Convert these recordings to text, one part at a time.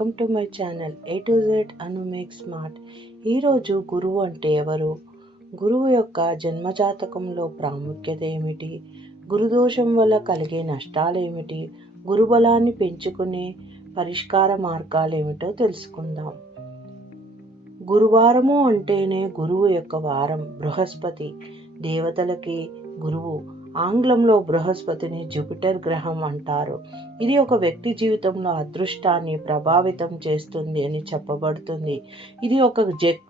Welcome to my channel A to Z Anu make smart. ఈరోజు గురువు అంటే ఎవరు? గురువు యొక్క జన్మజాతకంలో ప్రాముఖ్యత ఏమిటి? గురుదోషం వల్ల కలిగే నష్టాలు ఏమిటి గురుబలాన్ని పెంచుకునే పరిష్కార మార్గాలు ఏమిటో తెలుసుకుందాం. గురువారము అంటేనే గురువు యొక్క వారం బృహస్పతి. దేవతలకి గురువు. ఆంగ్లంలో బృహస్పతిని జూపిటర్ గ్రహం అంటారు. ఇది ఒక వ్యక్తి జీవితంలో అదృష్టాన్ని ప్రభావితం చేస్తుంది అని చెప్పబడుతుంది. ఇది ఒక జ-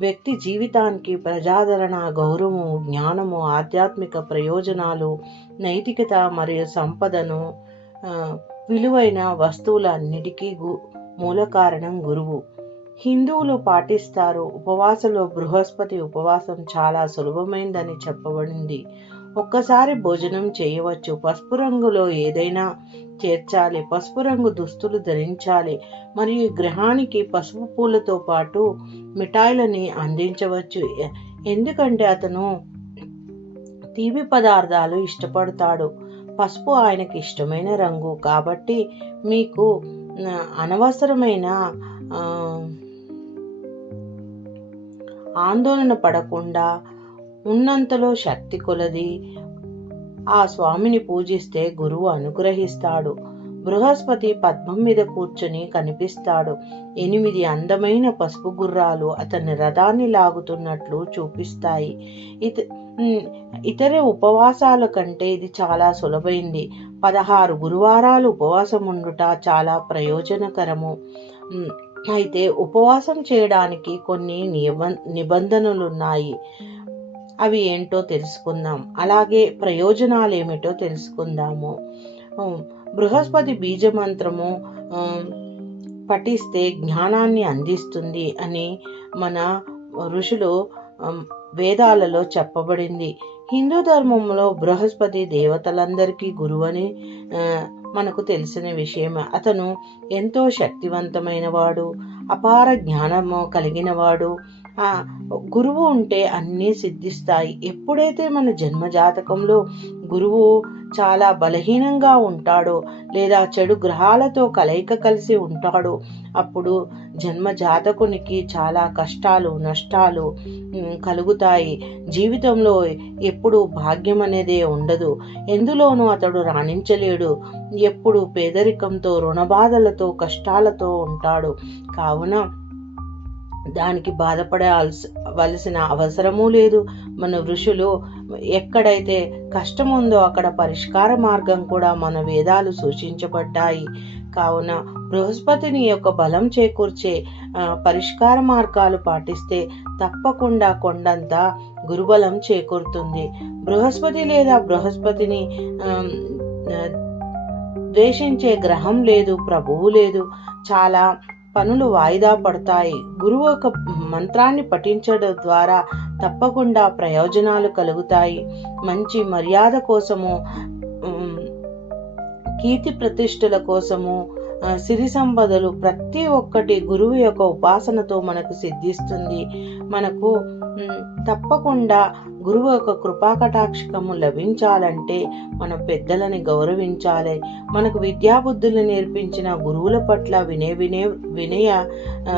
వ్యక్తి జీవితానికి ప్రజాదరణ గౌరవము జ్ఞానము ఆధ్యాత్మిక ప్రయోజనాలు నైతికత మరియు సంపదను విలువైన వస్తువులన్నిటికీ గు మూల కారణం గురువు. హిందువులు పాటిస్తారు ఉపవాసంలో బృహస్పతి ఉపవాసం చాలా సులభమైందని చెప్పబడింది. ఒక్కసారి భోజనం చేయవచ్చు. పసుపు రంగులో ఏదైనా చేర్చాలి. పసుపు రంగు దుస్తులు ధరించాలి. మరియు గ్రహానికి పసుపు పూలతో పాటు మిఠాయిలని అందించవచ్చు. ఎందుకంటే అతను తీపి పదార్థాలు ఇష్టపడతాడు. పసుపు ఆయనకి ఇష్టమైన రంగు. కాబట్టి మీకు అనవసరమైన ఆందోళన పడకుండా ఉన్నంతలో శక్తి కొలది. ఆ స్వామిని పూజిస్తే గురువు అనుగ్రహిస్తాడు. బృహస్పతి పద్మం మీద కూర్చొని కనిపిస్తాడు. ఎనిమిది అందమైన పసుపు గుర్రాలు అతని రథాన్ని లాగుతున్నట్లు చూపిస్తాయి. ఇత ఇతర ఉపవాసాల కంటే ఇది చాలా సులభైంది పదహారు గురువారాలు ఉపవాసం ఉండుట చాలా ప్రయోజనకరము. అయితే ఉపవాసం చేయడానికి కొన్ని నిబ నిబంధనలు ఉన్నాయి అవి ఏంటో తెలుసుకుందాం. అలాగే ప్రయోజనాలు ఏమిటో తెలుసుకుందాము బృహస్పతి బీజమంత్రము పఠిస్తే జ్ఞానాన్ని అందిస్తుంది అని మన ఋషులు వేదాలలో చెప్పబడింది. హిందూ ధర్మంలో బృహస్పతి దేవతలందరికీ గురువని అని మనకు తెలిసిన విషయమే. అతను ఎంతో శక్తివంతమైనవాడు అపార జ్ఞానము కలిగినవాడు. గురువు ఉంటే అన్నీ సిద్ధిస్తాయి. ఎప్పుడైతే మన జన్మ జాతకంలో గురువు చాలా బలహీనంగా ఉంటాడో లేదా చెడు గ్రహాలతో కలయిక కలిసి ఉంటాడో అప్పుడు జన్మ జాతకునికి చాలా కష్టాలు నష్టాలు కలుగుతాయి. జీవితంలో ఎప్పుడు భాగ్యం అనేదే ఉండదు. ఎందులోనూ అతడు రాణించలేడు. ఎప్పుడు పేదరికంతో రుణబాధలతో కష్టాలతో ఉంటాడు. కావున దానికి బాధపడాల్సి వలసిన అవసరమూ లేదు. మన ఋషులు ఎక్కడైతే కష్టం ఉందో అక్కడ పరిష్కార మార్గం కూడా మన వేదాలు సూచించబడ్డాయి. కావున బృహస్పతిని యొక్క బలం చేకూర్చే పరిష్కార మార్గాలు పాటిస్తే తప్పకుండా కొండంత గురుబలం చేకూరుతుంది. బృహస్పతి లేదా బృహస్పతిని ద్వేషించే గ్రహం లేదు ప్రభువు లేదు. చాలా పనులు వాయిదా పడతాయి. గురువు ఒక మంత్రాన్ని పఠించడం ద్వారా తప్పకుండా ప్రయోజనాలు కలుగుతాయి. మంచి మర్యాద కోసము కీర్తి ప్రతిష్టల కోసము సిరి సంపదలు ప్రతి ఒక్కటి గురువు యొక్క ఉపాసనతో మనకు సిద్ధిస్తుంది. మనకు తప్పకుండా గురువు యొక్క కృపాకటాక్షకము లభించాలంటే మన పెద్దలని గౌరవించాలి. మనకు విద్యాబుద్ధులు నేర్పించిన గురువుల పట్ల వినే వినే వినయ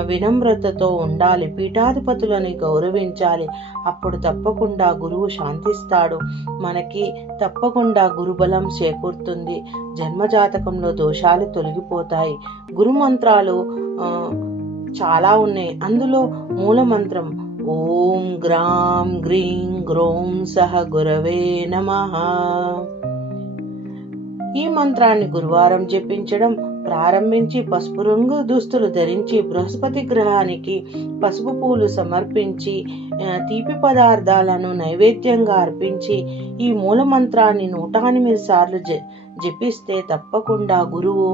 వినమ్రతతో ఉండాలి పీఠాధిపతులని గౌరవించాలి. అప్పుడు తప్పకుండా గురువు శాంతిస్తాడు. మనకి తప్పకుండా గురుబలం చేకూరుతుంది. జన్మజాతకంలో దోషాలు తొలగిపోతాయి. గురు మంత్రాలు చాలా ఉన్నాయి. అందులో మూల ॐ ఓం ग्रीं గ్రీం గ్రోం సహ గురవే నమః ఈ మంత్రాన్ని గురువారం జపించడం ప్రారంభించి పసుపు రంగు దుస్తులు ధరించి బృహస్పతి గ్రహానికి పసుపు పూలు సమర్పించి తీపి పదార్థాలను నైవేద్యంగా అర్పించి ఈ మూల మంత్రాన్ని నూట ఎనిమిది సార్లు జపిస్తే తప్పకుండా గురువు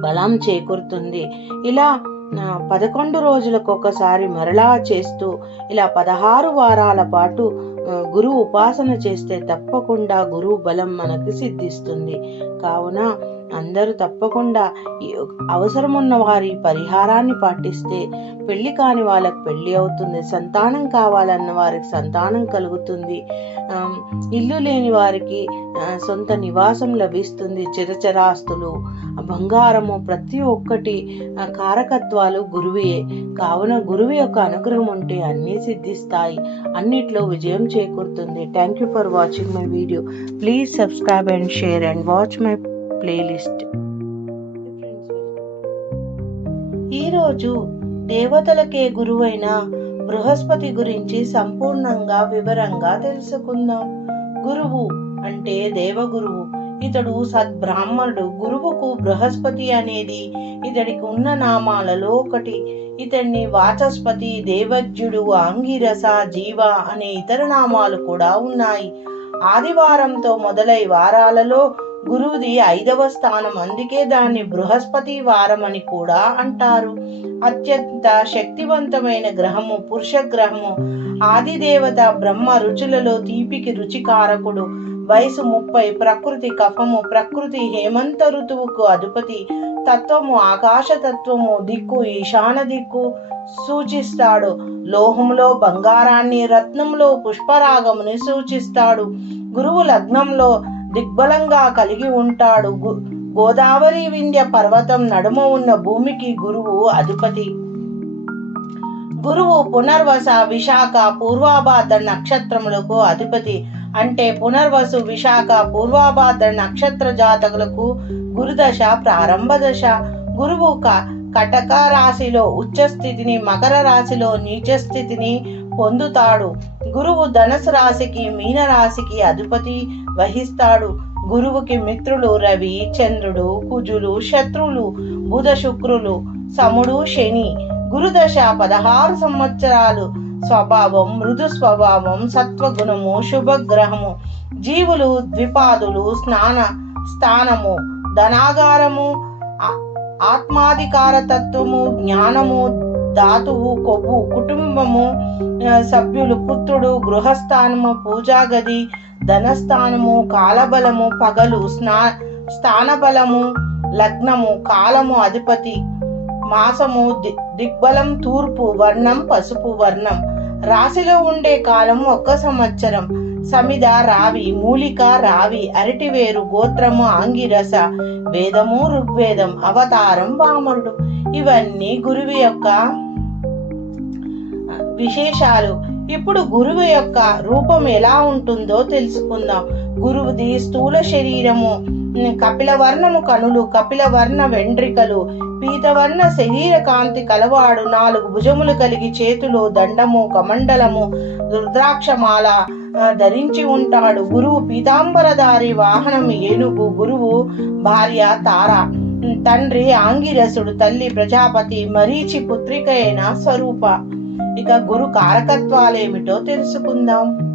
బలం చేకూరుతుంది. ఇలా పదకొండు రోజులకు ఒకసారి మరలా చేస్తూ ఇలా పదహారు వారాల పాటు గురువు ఉపాసన చేస్తే తప్పకుండా గురువు బలం మనకి సిద్ధిస్తుంది. కావున అందరూ తప్పకుండా ఈ అవసరం ఉన్న వారి పరిహారాన్ని పాటిస్తే పెళ్ళి కాని వాళ్ళకి పెళ్ళి అవుతుంది సంతానం కావాలన్న వారికి సంతానం కలుగుతుంది ఇల్లు లేని వారికి సొంత నివాసం లభిస్తుంది చిరచరాస్తులు బంగారము ప్రతి ఒక్కటి కారకత్వాలు గురువే. కావున గురువు యొక్క అనుగ్రహం ఉంటే అన్నీ సిద్ధిస్తాయి. అన్నిట్లో విజయం చేకూరుతుంది. Thank you for watching my video please subscribe and share and watch my playlist. ఈరోజు దేవతలకే గురువైన బృహస్పతి గురించి సంపూర్ణంగా వివరంగా తెలుసుకుందాం. గురువు అంటే దేవగురువు. ఇతడు సద్బ్రాహ్మణుడు. గురువుకు బృహస్పతి అనేది ఇతడికి ఉన్న నామాలలో ఒకటి. ఇతన్ని వాచస్పతి దేవజ్యుడు ఆంగిరస జీవ అనే ఇతర నామాలు కూడా ఉన్నాయి. ఆదివారంతో మొదలై వారాలలో గురువుది ఐదవ స్థానం. అందుకే దాన్ని బృహస్పతి వారం అని కూడా అంటారు. అత్యంత శక్తివంతమైన గ్రహము పురుష గ్రహము. ఆదిదేవత బ్రహ్మ రుచులలో తీపికి రుచికారకుడు. వయసు ముప్పై. ప్రకృతి కఫము ప్రకృతి హేమంత ఋతువుకు అధిపతి. తత్వము ఆకాశ తత్వము దిక్కు ఈశాన దిక్కు సూచిస్తాడు. లోహంలో బంగారాన్ని రత్నంలో పుష్పరాగముని సూచిస్తాడు. గురువు లగ్నంలో దిగ్బలంగా కలిగి ఉంటాడు. గోదావరి వింధ్య పర్వతం నడుమ ఉన్న భూమికి గురువు అధిపతి. గురువు పునర్వస విశాఖ పూర్వాభాద్ర నక్షత్రములకు అధిపతి. అంటే పునర్వసు విశాఖ పూర్వాభాద్ర నక్షత్ర జాతకులకు గురుదశ ప్రారంభ దశ. గురువు క- కటక రాశిలో ఉచ్చ స్థితిని మకర రాశిలో నీచ స్థితిని పొందుతాడు. గురువు ధనుసు రాశికి మీన రాశికి అధిపతి వహిస్తాడు. గురువుకి మిత్రులు రవి చంద్రుడు కుజులు శత్రువులు బుధ శుక్రులు సముడు శని. గురుదశ పదహారు సంవత్సరాలు. స్వభావం మృదు స్వభావం సత్వగుణము శుభగ్రహము. జీవులు ద్విపాదులు స్నాన స్థానము. ధనాగారము ఆత్మాధికార తత్వము జ్ఞానము ధాతువు కొవ్వు కుటుంబము సభ్యులు పుత్రుడు గృహస్థానము పూజా గది ధనస్థానము కాలబలము పగలు స్నా స్థానబలము లగ్నము కాలము అధిపతి మాసము దిగ్బలం తూర్పు వర్ణం పసుపు వర్ణం. రాశిలో ఉండే కాలం ఒక్క సంవత్సరం. సమిద రావి మూలిక రావి అరటివేరు గోత్రము ఆంగిరస వేదము ఋగ్వేదం అవతారం వామనుడు. ఇవన్నీ గురువు యొక్క విశేషాలు. ఇప్పుడు గురువు యొక్క రూపం ఎలా ఉంటుందో తెలుసుకుందాం. గురువుది స్థూల శరీరము కపిలవర్ణము కనులు కపిలవర్ణ వెండ్రికలు పీతవర్ణ శరీర కాంతి కలవాడు నాలుగు భుజములు కలిగి చేతులు దండము కమండలము రుద్రాక్షమాల ధరించి ఉంటాడు. గురువు పీతాంబరధారి వాహనం ఏనుగు గురువు భార్య తార. తండ్రి ఆంగిరసుడు తల్లి ప్రజాపతి మరీచి పుత్రిక అయిన స్వరూప. ఇక గురు కారకత్వాలేమిటో తెలుసుకుందాం.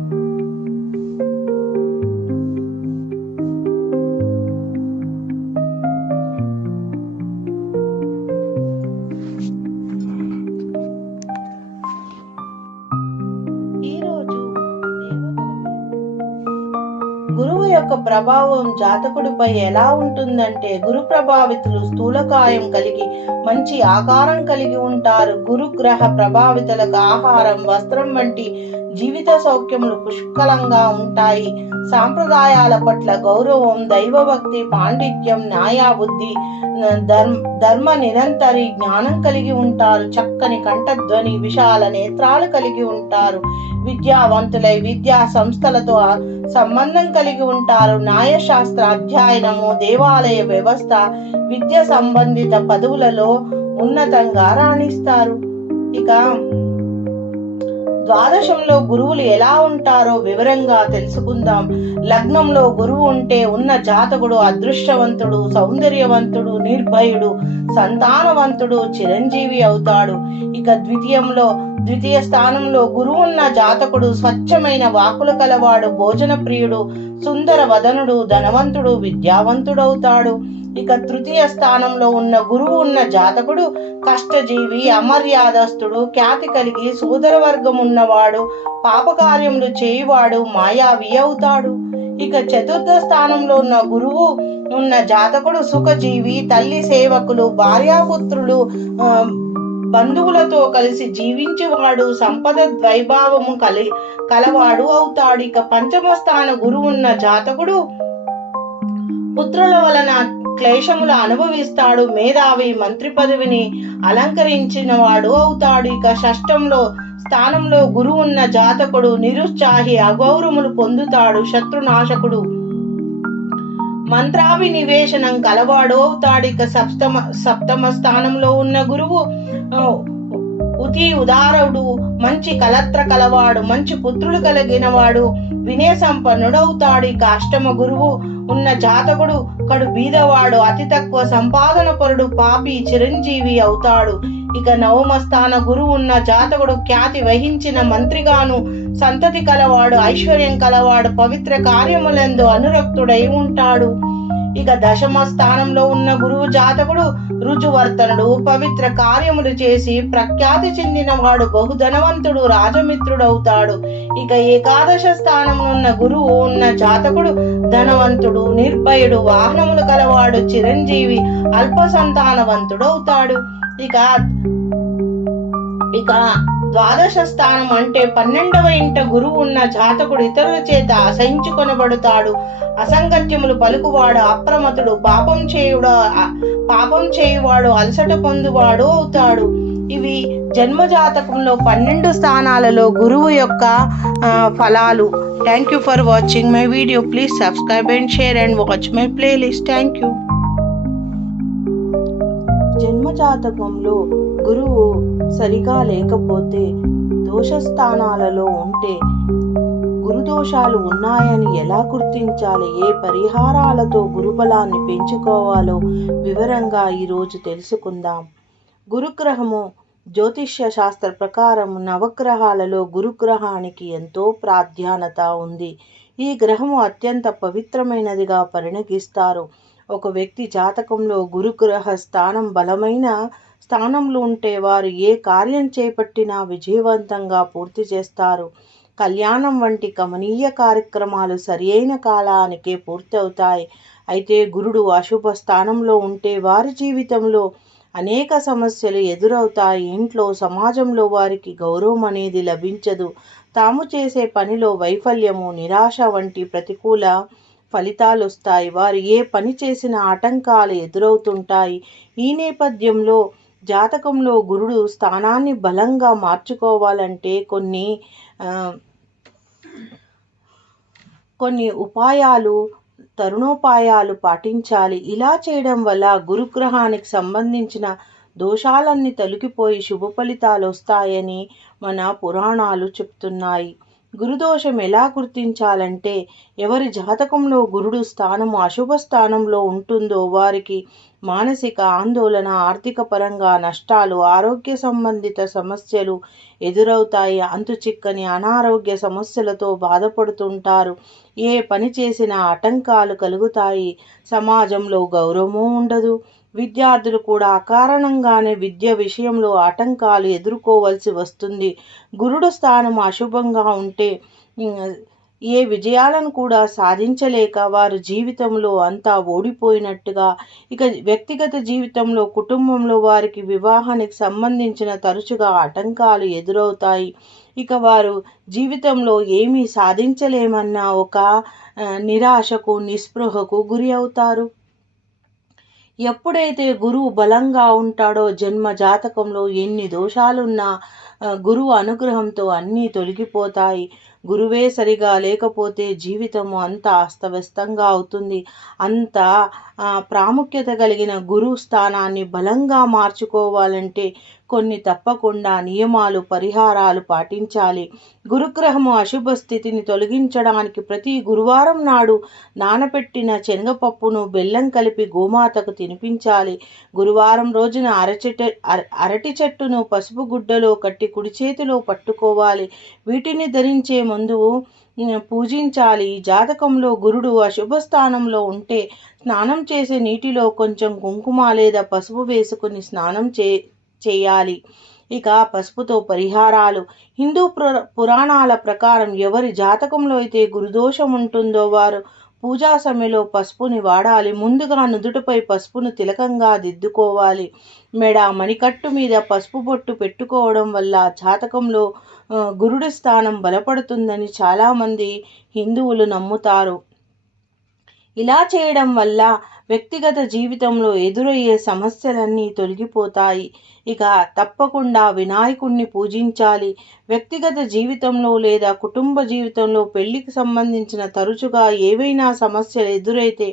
ప్రభావం జాతకుడిపై ఎలా ఉంటుందంటే గురు ప్రభావితులు స్థూలకాయం కలిగి మంచి ఆకారం కలిగి ఉంటారు. గురు గ్రహ ప్రభావితులకు ఆహారం వస్త్రం వంటి జీవిత సౌఖ్యములు పుష్కలంగా ఉంటాయి. సాంప్రదాయాల పట్ల గౌరవం దైవభక్తి పాండిత్యం న్యాయబుద్ధి ధర్మ ధర్మ నిరంతరి జ్ఞానం కలిగి ఉంటారు. చక్కని కంఠధ్వని విశాల నేత్రాలు కలిగి ఉంటారు. విద్యావంతులై విద్యా సంస్థలతో సంబంధం కలిగి ఉంటారు. న్యాయశాస్త్ర అధ్యయనము దేవాలయ వ్యవస్థ విద్య సంబంధిత పదవులలో ఉన్నతంగా రాణిస్తారు. ఇక ద్వాదశంలో గురువులు ఎలా ఉంటారో వివరంగా తెలుసుకుందాం. లగ్నంలో గురువు ఉంటే ఉన్న జాతకుడు అదృష్టవంతుడు సౌందర్యవంతుడు నిర్భయుడు సంతానవంతుడు చిరంజీవి అవుతాడు. ఇక ద్వితీయంలో ద్వితీయ స్థానంలో గురువు ఉన్న జాతకుడు స్వచ్ఛమైన వాకులు కలవాడు భోజన ప్రియుడు సుందర వదనుడు ధనవంతుడు విద్యావంతుడవుతాడు. ఇక తృతీయ స్థానంలో ఉన్న గురువు ఉన్న జాతకుడు కష్టజీవి అమర్యాదస్తుడు ఖ్యాతి కలిగి సోదర వర్గం ఉన్నవాడు పాపకార్యములు చేయువాడు మాయావి అవుతాడు. ఇక చతుర్థ స్థానంలో ఉన్న గురువు ఉన్న జాతకుడు సుఖజీవి తల్లి సేవకులు భార్యాపుత్రులు బంధువులతో కలిసి జీవించేవాడు సంపద ద్వైభావము కలి కలవాడు అవుతాడు. ఇక పంచమ స్థాన గురువు ఉన్న జాతకుడు పుత్రుల వలన క్లేశములు అనుభవిస్తాడు. మేధావి మంత్రి పదవిని అలంకరించిన వాడు అవుతాడు. ఇక షష్టంలో స్థానంలో గురువు ఉన్న జాతకుడు నిరుత్సాహి అగౌరవములు పొందుతాడు. శత్రునాశకుడు మంత్రాభినివేశనం కలవాడు అవుతాడు. ఇక సప్తమ సప్తమ స్థానంలో ఉన్న గురువు ఉతి ఉదారుడు మంచి కలత్ర కలవాడు మంచి పుత్రుడు కలిగిన వాడు వినయ సంపన్నుడు అవుతాడు ఇక అష్టమ గురువు ఉన్న జాతకుడు కడు బీదవాడు అతి తక్కువ సంపాదన పరుడు పాపి చిరంజీవి అవుతాడు. ఇక నవమ స్థాన గురువు ఉన్న జాతకుడు ఖ్యాతి వహించిన మంత్రిగాను సంతతి కలవాడు ఐశ్వర్యం కలవాడు పవిత్ర కార్యములందు అనురక్తుడై ఉంటాడు. ఇక దశమ స్థానంలో ఉన్న గురువు జాతకుడు రుజువర్తనుడు పవిత్ర కార్యములు చేసి ప్రఖ్యాతి చెందినవాడు బహుధనవంతుడు రాజమిత్రుడు అవుతాడు ఇక ఏకాదశ స్థానమునున్న గురువు ఉన్న జాతకుడు ధనవంతుడు నిర్భయుడు వాహనములు కలవాడు చిరంజీవి అల్ప సంతానవంతుడు అవుతాడు ఇక ఇక ద్వాదశ స్థానం అంటే పన్నెండవ ఇంట గురువు ఉన్న జాతకుడు ఇతరుల చేత అసహించుకొనబడుతాడు. అసంగత్యములు పలుకువాడు అప్రమతుడు పాపం చేయుడు పాపం చేయువాడు అలసట పొందువాడు అవుతాడు. ఇవి జన్మజాతకంలో పన్నెండు స్థానాలలో గురువు యొక్క ఫలాలు. Thank you for watching my video please subscribe and share and watch my playlist thank you జన్మజాతకంలో గురువు సరిగా లేకపోతే దోషస్థానాలలో ఉంటే గురుదోషాలు ఉన్నాయని ఎలా గుర్తించాలి? ఏ పరిహారాలతో గురుబలాన్ని పెంచుకోవాలో వివరంగా ఈరోజు తెలుసుకుందాం. గురుగ్రహము జ్యోతిష్య శాస్త్ర ప్రకారం నవగ్రహాలలో గురుగ్రహానికి ఎంతో ప్రాధాన్యత ఉంది. ఈ గ్రహము అత్యంత పవిత్రమైనదిగా పరిణగిస్తారు ఒక వ్యక్తి జాతకంలో గురుగ్రహ స్థానం బలమైన స్థానంలో ఉంటే వారు ఏ కార్యం చేపట్టినా విజయవంతంగా పూర్తి చేస్తారు. కళ్యాణం వంటి కమనీయ కార్యక్రమాలు సరియైన కాలానికే పూర్తవుతాయి. అయితే గురుడు అశుభ స్థానంలో ఉంటే వారి జీవితంలో అనేక సమస్యలు ఎదురవుతాయి. ఇంట్లో సమాజంలో వారికి గౌరవం అనేది లభించదు. తాము చేసే పనిలో వైఫల్యము నిరాశ వంటి ప్రతికూల ఫలితాలు వస్తాయి. వారు ఏ పని చేసిన ఆటంకాలు ఎదురవుతుంటాయి. ఈ నేపథ్యంలో జాతకంలో గురుడు స్థానాన్ని బలంగా మార్చుకోవాలంటే కొన్ని కొన్ని ఉపాయాలు తరుణోపాయాలు పాటించాలి. ఇలా చేయడం వల్ల గురుగ్రహానికి సంబంధించిన దోషాలన్నీ తొలగిపోయి శుభ ఫలితాలు వస్తాయని మన పురాణాలు చెప్తున్నాయి. గురుదోషం ఎలా గుర్తించాలంటే ఎవరి జాతకంలో గురుడు స్థానం అశుభ స్థానంలో ఉంటుందో వారికి మానసిక ఆందోళన ఆర్థిక పరంగా నష్టాలు ఆరోగ్య సంబంధిత సమస్యలు ఎదురవుతాయి. అంతు చిక్కని అనారోగ్య సమస్యలతో బాధపడుతుంటారు. ఏ పని చేసినా ఆటంకాలు కలుగుతాయి. సమాజంలో గౌరవము ఉండదు. విద్యార్థులు కూడా అకారణంగానే విద్య విషయంలో ఆటంకాలు ఎదుర్కోవలసి వస్తుంది. గురుడు స్థానం అశుభంగా ఉంటే ఏ విజయాలను కూడా సాధించలేక వారు జీవితంలో అంతా ఓడిపోయినట్టుగా ఇక వ్యక్తిగత జీవితంలో కుటుంబంలో వారికి వివాహానికి సంబంధించిన తరచుగా ఆటంకాలు ఎదురవుతాయి. ఇక వారు జీవితంలో ఏమీ సాధించలేమన్న ఒక నిరాశకు నిస్పృహకు గురి అవుతారు. ఎప్పుడైతే గురువు బలంగా ఉంటాడో జన్మ జాతకంలో ఎన్ని దోషాలున్నా గురువు అనుగ్రహంతో అన్నీ తొలగిపోతాయి. గురువే సరిగా లేకపోతే జీవితము అంత అస్తవ్యస్తంగా అవుతుంది. అంత ప్రాముఖ్యత కలిగిన గురువు స్థానాన్ని బలంగా మార్చుకోవాలంటే కొన్ని తప్పకుండా నియమాలు పరిహారాలు పాటించాలి. గురుగ్రహము అశుభ స్థితిని తొలగించడానికి ప్రతి గురువారం నాడు నానబెట్టిన శనగపప్పును బెల్లం కలిపి గోమాతకు తినిపించాలి. గురువారం రోజున అరచెట అర- అరటి చెట్టును పసుపు గుడ్డలో కట్టి కుడి చేతిలో పట్టుకోవాలి. వీటిని ధరించే ముందు పూజించాలి. ఈ జాతకంలో గురుడు అశుభ స్థానంలో ఉంటే స్నానం చేసే నీటిలో కొంచెం కుంకుమ లేదా పసుపు వేసుకుని స్నానం చే చేయాలి. ఇక పసుపుతో పరిహారాలు. హిందూ పుర పురాణాల ప్రకారం ఎవరి జాతకంలో అయితే గురుదోషం ఉంటుందో వారు పూజా సమయంలో పసుపుని వాడాలి. ముందుగా నుదుటిపై పసుపును తిలకంగా దిద్దుకోవాలి. మెడ మణికట్టు మీద పసుపు బొట్టు పెట్టుకోవడం వల్ల జాతకంలో గురుడి స్థానం బలపడుతుందని చాలామంది హిందువులు నమ్ముతారు. ఇలా చేయడం వల్ల వ్యక్తిగత జీవితంలో ఎదురయ్యే సమస్యలన్నీ తొలగిపోతాయి. ఇక తప్పకుండా వినాయకుణ్ణి పూజించాలి. వ్యక్తిగత జీవితంలో లేదా కుటుంబ జీవితంలో పెళ్ళికి సంబంధించిన తరచుగా ఏవైనా సమస్యలు ఎదురైతే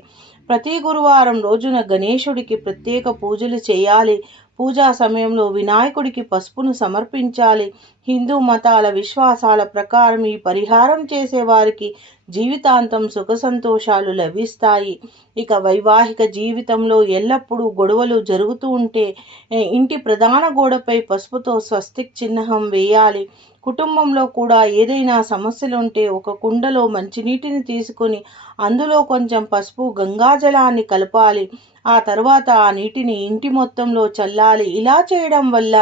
ప్రతి గురువారం రోజున గణేశుడికి ప్రత్యేక పూజలు చేయాలి. పూజా సమయంలో వినాయకుడికి పసుపును సమర్పించాలి. హిందూ మతాల విశ్వాసాల ప్రకారం ఈ పరిహారం చేసేవారికి జీవితాంతం సుఖ సంతోషాలు లభిస్తాయి. ఇక వైవాహిక జీవితంలో ఎల్లప్పుడూ గొడవలు జరుగుతూ ఉంటే ఇంటి ప్రధాన గోడపై పసుపుతో స్వస్తిక్ చిహ్నం వేయాలి. కుటుంబంలో కూడా ఏదైనా సమస్యలు ఉంటే ఒక కుండలో మంచినీటిని తీసుకొని అందులో కొంచెం పసుపు గంగాజలాన్ని కలపాలి. ఆ తర్వాత ఆ నీటిని ఇంటి మొత్తంలో చల్లాలి. ఇలా చేయడం వల్ల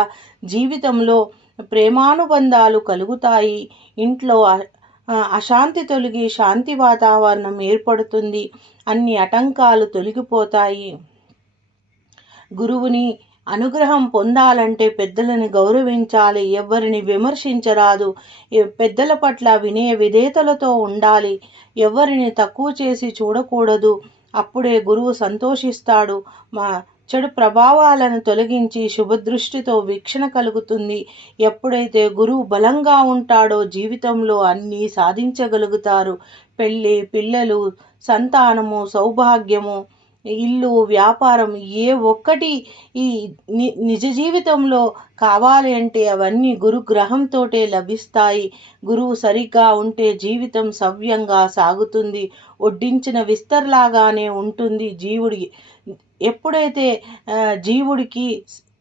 జీవితంలో ప్రేమానుబంధాలు కలుగుతాయి. ఇంట్లో అశాంతి తొలగి శాంతి వాతావరణం ఏర్పడుతుంది. అన్ని ఆటంకాలు తొలగిపోతాయి. గురువుని అనుగ్రహం పొందాలంటే పెద్దలను గౌరవించాలి. ఎవరిని విమర్శించరాదు. పెద్దల పట్ల వినయ విధేతలతో ఉండాలి. ఎవరిని తక్కువ చేసి చూడకూడదు. అప్పుడే గురువు సంతోషిస్తాడు. మా చెడు ప్రభావాలను తొలగించి శుభదృష్టితో వీక్షణ కలుగుతుంది. ఎప్పుడైతే గురువు బలంగా ఉంటాడో జీవితంలో అన్నీ సాధించగలుగుతారు. పెళ్ళి పిల్లలు సంతానము సౌభాగ్యము ఇల్లు వ్యాపారం ఏ ఒక్కటి ఈ నిజ జీవితంలో కావాలి అంటే అవన్నీ గురుగ్రహంతోటే లభిస్తాయి. గురువు సరిగ్గా ఉంటే జీవితం సవ్యంగా సాగుతుంది. ఒడ్డించిన విస్తర్లాగానే ఉంటుంది జీవుడి. ఎప్పుడైతే జీవుడికి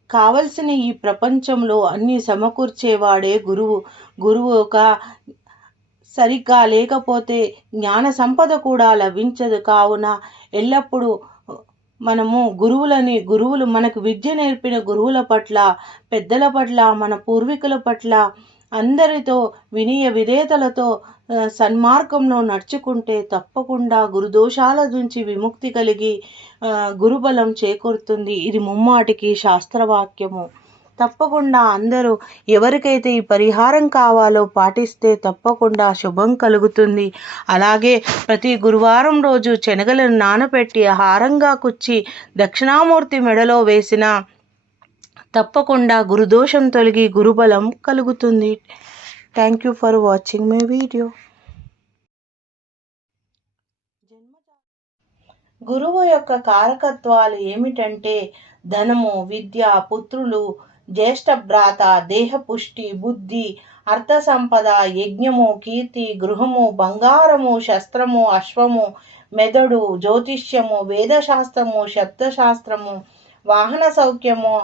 కావలసిన ఈ ప్రపంచంలో అన్నీ సమకూర్చేవాడే గురువు. గురువు ఒక సరిగ్గా లేకపోతే జ్ఞాన సంపద కూడా లభించదు. కావున ఎల్లప్పుడూ మనము గురువులని గురువులు మనకు విద్య నేర్పిన గురువుల పట్ల పెద్దల పట్ల మన పూర్వీకుల పట్ల అందరితో వినయ విధేతలతో సన్మార్గంలో నడుచుకుంటే తప్పకుండా గురుదోషాల నుంచి విముక్తి కలిగి గురుబలం చేకూరుతుంది. ఇది ముమ్మాటికి శాస్త్రవాక్యము. తప్పకుండా అందరూ ఎవరికైతే ఈ పరిహారం కావాలో పాటిస్తే తప్పకుండా శుభం కలుగుతుంది. అలాగే ప్రతి గురువారం రోజు శనగలను నానబెట్టి హారంగా కుచ్చి దక్షిణామూర్తి మెడలో వేసిన తప్పకుండా గురుదోషం తొలగి గురుబలం కలుగుతుంది. Thank you for watching my video గురువు యొక్క కారకత్వాలు ఏమిటంటే ధనము విద్య పుత్రులు జ్యేష్ఠ భ్రాత దేహపుష్టి బుద్ధి అర్థ సంపద యజ్ఞము కీర్తి గృహము బంగారము శస్త్రము అశ్వము మెదడు జ్యోతిష్యము వేదశాస్త్రము శబ్దశాస్త్రము వాహన సౌఖ్యము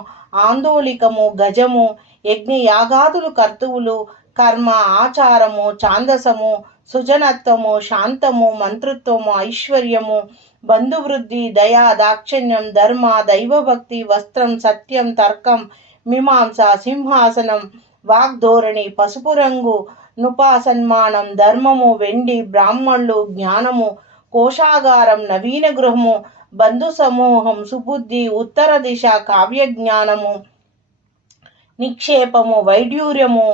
ఆందోళికము గజము యజ్ఞ యాగాదులు కర్తువులు కర్మ ఆచారము ఛాందసము సుజనత్వము శాంతము మంత్రుత్వము ఐశ్వర్యము బంధువృద్ధి దయా దాక్షిణ్యం ధర్మ దైవభక్తి వస్త్రం సత్యం తర్కం మీమాంస సింహాసనం వాగ్ధోరణి పసుపు రంగు నుపాసన్మానం ధర్మము వెండి బ్రాహ్మణులు జ్ఞానము కోశాగారం నవీన గృహము బంధు సమూహం సుబుద్ధి ఉత్తర దిశ కావ్య జ్ఞానము నిక్షేపము వైడ్యూర్యము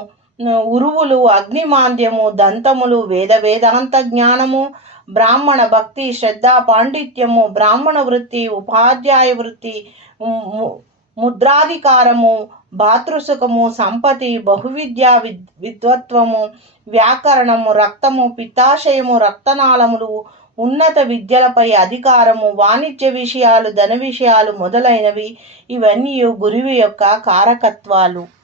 ఉరువులు అగ్నిమాంద్యము దంతములు వేద వేదాంత జ్ఞానము బ్రాహ్మణ భక్తి శ్రద్ధ పాండిత్యము బ్రాహ్మణ వృత్తి ఉపాధ్యాయ వృత్తి ముద్రాధికారము భాతృసుఖము సంపతి బహువిద్యా విద్వత్వము వ్యాకరణము రక్తము పిత్తాశయము రక్తనాళములు ఉన్నత విద్యలపై అధికారము వాణిజ్య విషయాలు ధన విషయాలు మొదలైనవి. ఇవన్నీ గురువు యొక్క కారకత్వాలు.